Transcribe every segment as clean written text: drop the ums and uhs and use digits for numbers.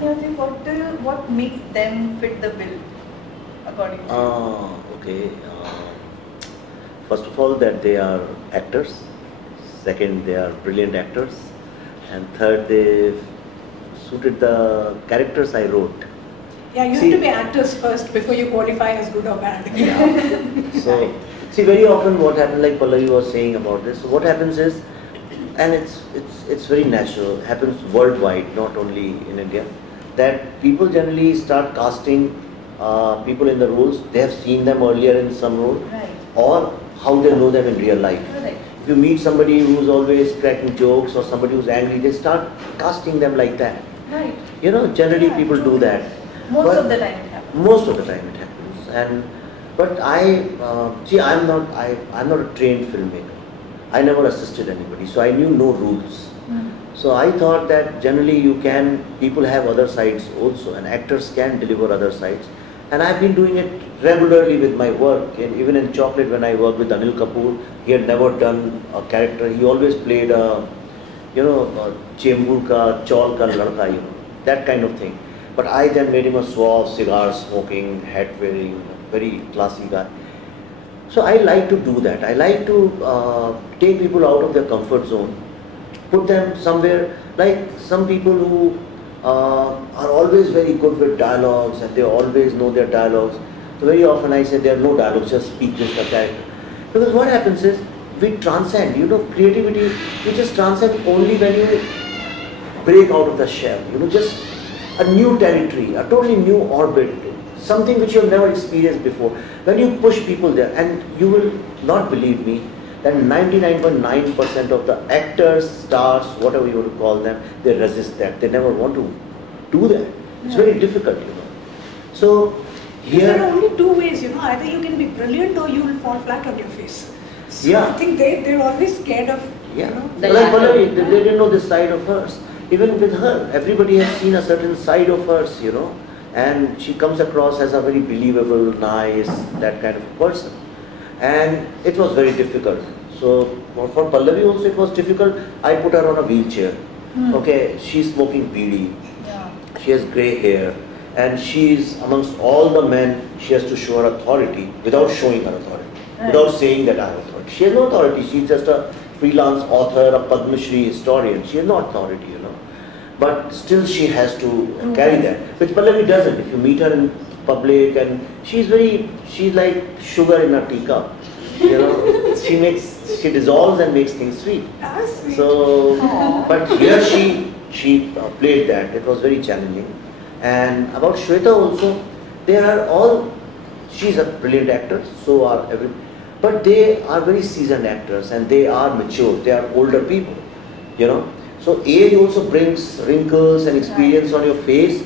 Abhinayatri, what makes them fit the bill according to you? Okay. First of all, that they are actors. Second, they are brilliant actors. And third, they suited the characters I wrote. Yeah, you have to be actors first before you qualify as good or bad. Yeah. So, see, very often what happens, like Pallavi was saying about this, so what happens is, and it's very natural, happens worldwide, not only in India, that people generally start casting people in the roles. They have seen them earlier in some role, Right. or how they know them in real life. Correct. If you meet somebody who's always cracking jokes or somebody who's angry, they start casting them like that. Right. You know, generally Yeah, people do that. Most of the time it happens. Most of the time it happens. But see, I'm not a trained filmmaker. I never assisted anybody, so I knew no rules. So I thought that generally people have other sides also, and actors can deliver other sides. And I've been doing it regularly with my work. And even in Chocolate, when I worked with Anil Kapoor, he had never done a character. He always played Chembur ka, Chaul ka ladka, that kind of thing. But I then made him a suave, cigar smoking, hat wearing, very classy guy. So I like to do that. I like to take people out of their comfort zone, put them somewhere, like some people who are always very good with dialogues and they always know their dialogues. So very often I say there are no dialogues, just speak this character. Because what happens is, we transcend, creativity, you just transcend only when you break out of the shell, just a new territory, a totally new orbit, something which you have never experienced before. When you push people there, and you will not believe me, that 99.9% of the actors, stars, whatever you want to call them, they resist that. They never want to do that. It's very difficult, So here, there are only two ways, either you can be brilliant or you will fall flat on your face. So Yeah. I think they're always scared of, The like latter. Pallavi, they didn't know this side of hers. Even with her, everybody has seen a certain side of hers, and she comes across as a very believable, nice, that kind of person. And it was very difficult. So for Pallavi also it was difficult. I put her on a wheelchair. Okay, she's smoking beedi. Yeah. She has grey hair, and she's amongst all the men. She has to show her authority without showing her authority, without saying that I have authority. She has no authority. She's just a freelance author, a Padma Shri historian. She has no authority, But still, she has to carry that, which Pallavi doesn't. If you meet her in public, and she's like sugar in a teacup. She dissolves and makes things sweet. That's sweet. So, but here she played that. It was very challenging. And about Shweta also, they are all. She's a brilliant actor. So are every. But they are very seasoned actors, and they are mature. They are older people. So age also brings wrinkles and experience on your face.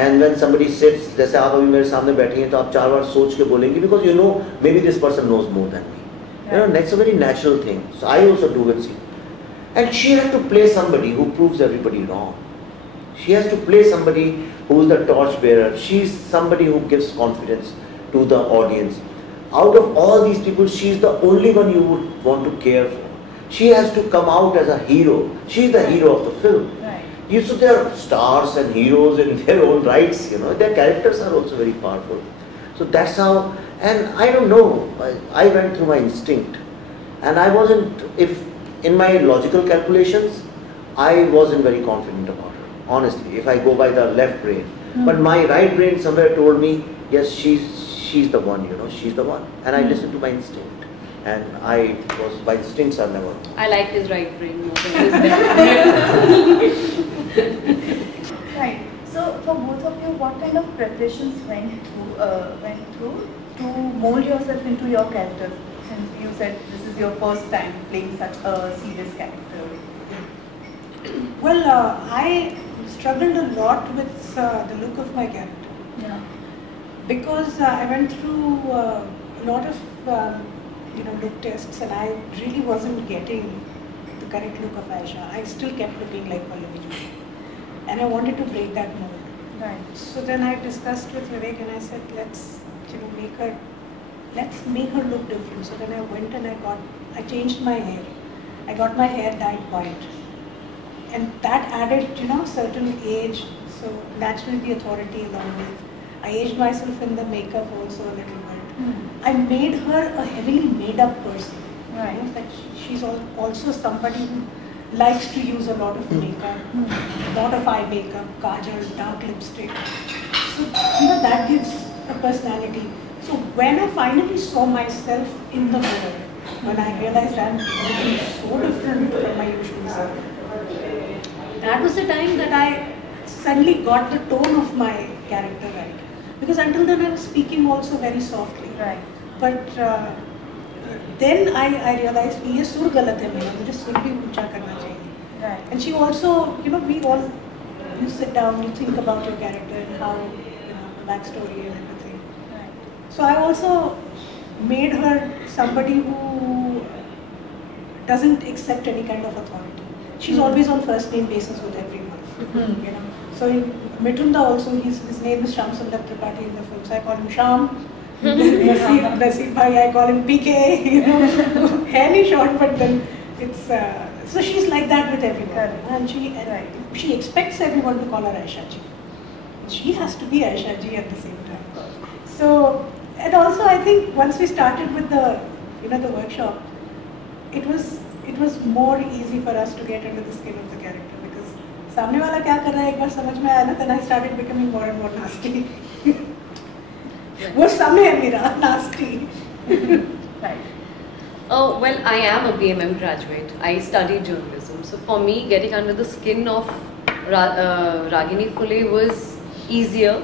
And when somebody sits, जैसे आप अभी मेरे सामने बैठी हैं, तो आप 4 बार सोच के बोलेंगे, because maybe this person knows more than me. That's a very natural thing. So I also do it. And she had to play somebody who proves everybody wrong. She has to play somebody who is the torch bearer. She's somebody who gives confidence to the audience. Out of all these people, she's the only one you would want to care for. She has to come out as a hero. She's the hero of the film. Right. So they are stars and heroes in their own rights, Their characters are also very powerful. So that's how, and I don't know, I went through my instinct. And I wasn't, in my logical calculations, I wasn't very confident about her, honestly, if I go by the left brain. But my right brain somewhere told me, yes, she's the one, she's the one. And I listened to my instinct. And my instincts are never. I like his right brain more than his Right. So for both of you, what kind of preparations went through to mold yourself into your character? Since you said this is your first time playing such a serious character. Well, I struggled a lot with the look of my character. Yeah. Because I went through a lot of look tests, and I really wasn't getting the correct look of Ayesha. I still kept looking like Pallavi Joshi, and I wanted to break that mold. Right. So then I discussed with Vivek, and I said, let's make her look different. So then I went and I changed my hair. I got my hair dyed white, and that added certain age, So naturally the authority along with. I aged myself in the makeup also a little bit. I made her a heavily made up person. Right. You know, that she's also somebody who likes to use a lot of makeup, lot of eye makeup, kajal, dark lipstick. So you know that gives a personality. So when I finally saw myself in the mirror, when I realized I'm looking so different from my usual self, that was the time that I suddenly got the tone of my character right. Because until then I was speaking also very softly. Right. But then I realized ये सुर गलत है मेरा, मुझे सुर भी ऊंचा करना चाहिए. Right. And she also, you know, we all, you sit down, you think about your character and how, you know, the backstory and everything. Right. So I also made her somebody who doesn't accept any kind of authority. She's always on first name basis with everyone. You know. So in Mitunda also, his name is Sham Sundar Tripathi in the film. So I call him Sham. Nasib Bhai, I call him PK. You know, hair short, but then it's so she's like that with everyone, and she expects everyone to call her Ayesha ji. She has to be Ayesha ji at the same time. So, and also I think once we started with the the workshop, it was more easy for us to get into the skin of the character because सामने वाला क्या कर रहा है एक बार समझ में आया ना, then I started becoming more and more nasty. वो सामने है मेरा nasty. Right. Well, I am a BMM graduate. I studied journalism. So for me, getting under the skin of Ragini Phule was easier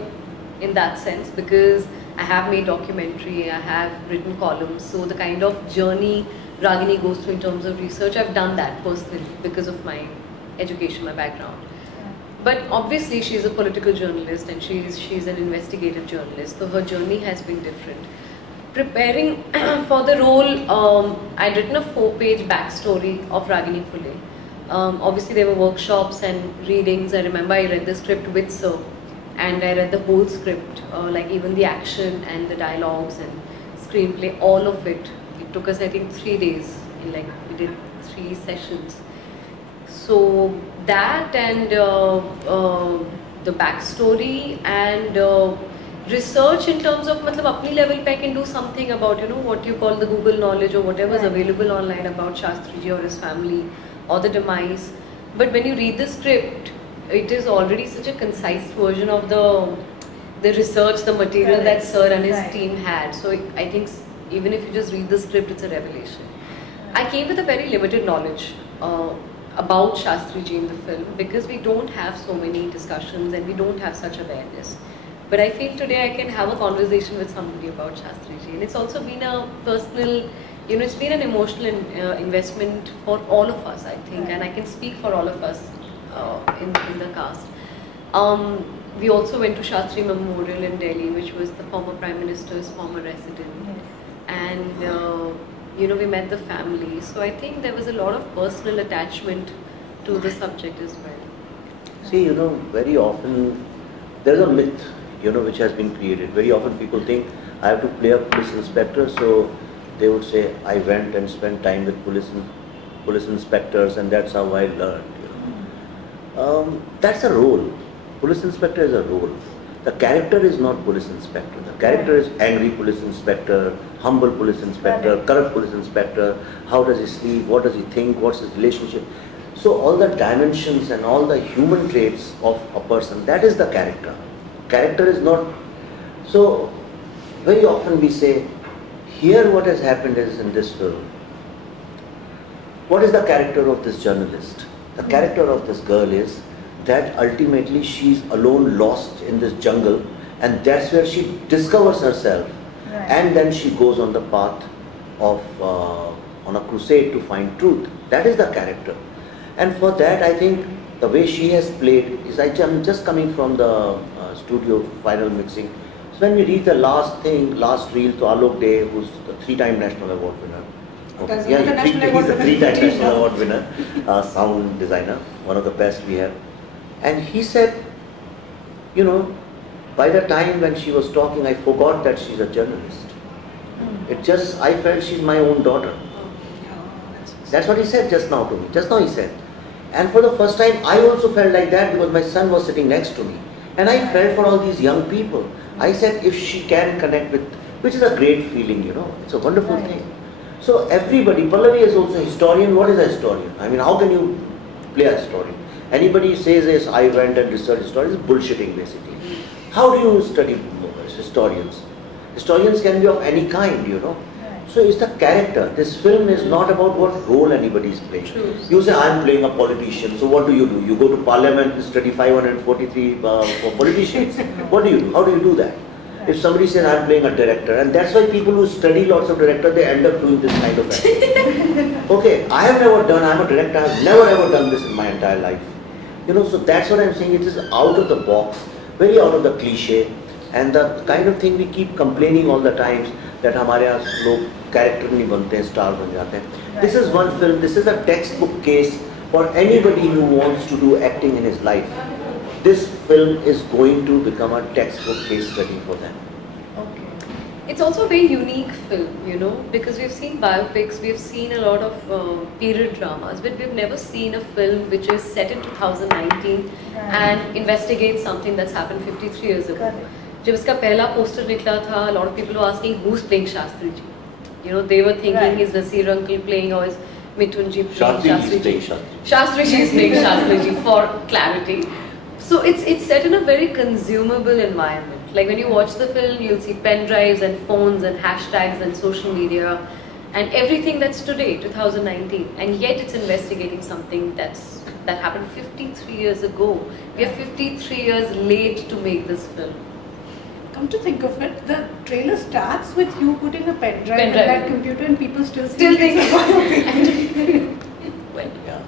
in that sense because I have made documentary, I have written columns. So the kind of journey Ragini goes through in terms of research, I've done that personally because of my education, my background. But obviously she's a political journalist and she's an investigative journalist. So her journey has been different. Preparing for the role, I'd written a 4-page backstory of Ragini Phule. Obviously there were workshops and readings. I remember I read the script with Sir and I read the whole script, like even the action and the dialogues and screenplay, all of it. It took us I think 3 days, we did 3 sessions. So that and the backstory and research in terms of apni level pe I can do something about what you call the Google knowledge or whatever is available online about Shastri ji or his family or the demise. But when you read the script, it is already such a concise version of the research, the material that Sir and his team had. So I think even if you just read the script, it's a revelation. I came with a very limited knowledge about Shastri ji in the film because we don't have so many discussions and we don't have such awareness. But I feel today I can have a conversation with somebody about Shastri ji, and it's also been a personal, it's been an emotional investment for all of us, I think, and I can speak for all of us in the cast. We also went to Shastri Memorial in Delhi, which was the former Prime Minister's former residence, and we met the family. So I think there was a lot of personal attachment to the subject as well. See, very often there's a myth, which has been created. Very often people think I have to play a police inspector, so they would say I went and spent time with police inspectors and that's how I learned. That's a role. Police inspector is a role. The character is not police inspector. The character is angry police inspector, humble police inspector, corrupt police inspector. How does he sleep? What does he think? What's his relationship? So all the dimensions and all the human traits of a person, that is the character. Character is not. So very often we say, here what has happened is in this film, what is the character of this journalist? The character of this girl is that ultimately she's alone, lost in this jungle, and that's where she discovers herself, and then she goes on the path of on a crusade to find truth. That is the character, and for that I think the way she has played is, I'm just coming from the studio final mixing. So when we read the last reel to Alok Dey, who's the 3-time national award winner. He's a 3-time national award winner, sound designer, one of the best we have. And he said, by the time when she was talking, I forgot that she's a journalist. I felt she's my own daughter. That's what he said just now to me. Just now he said. And for the first time, I also felt like that because my son was sitting next to me. And I felt for all these young people. I said, if she can connect with, which is a great feeling, you know, it's a wonderful Right. thing. So everybody, Pallavi is also a historian. What is a historian? I mean, how can you play a historian? Anybody says, yes, I went and researched historians, is bullshitting basically. How do you study historians? Historians can be of any kind, you know. Right. So it's the character. This film is not about what role anybody is playing. True. You say, I'm playing a politician, so what do? You go to parliament and study 543 for politicians. What do you do? How do you do that? If somebody says, I'm playing a director, and that's why people who study lots of director, they end up doing this kind of acting. Okay, I have never done, I'm a director, I've never ever done this in my entire life. You know, so that's what I'm saying, it is out of the box, very out of the cliche, and the kind of thing we keep complaining all the times, that हमारे यहाँ लोग character नहीं बनते हैं, star बन जाते हैं. This is one film, this is a textbook case for anybody who wants to do acting in his life. This film is going to become a textbook case study for them. Okay. It's also a very unique film, you know, because we've seen biopics, we've seen a lot of period dramas, but we've never seen a film which is set in 2019 and investigates something that's happened 53 years ago. Correct. जब इसका पहला poster निकला था, a lot of people were asking who's playing Shastri ji. You know, they were thinking Right. is Nasir uncle playing or is Mithun ji playing Shastri Shastri is playing ji. Shastri. Shastri ji is playing Shastri ji for clarity. So it's set in a very consumable environment. Like when you watch the film, you'll see pen drives and phones and hashtags and social media and everything that's today, 2019. And yet it's investigating something that happened 53 years ago. We are 53 years late to make this film. Come to think of it, the trailer starts with you putting a pen drive Pen in drive. that computer and people still Still think it's a biopic. Well, Yeah.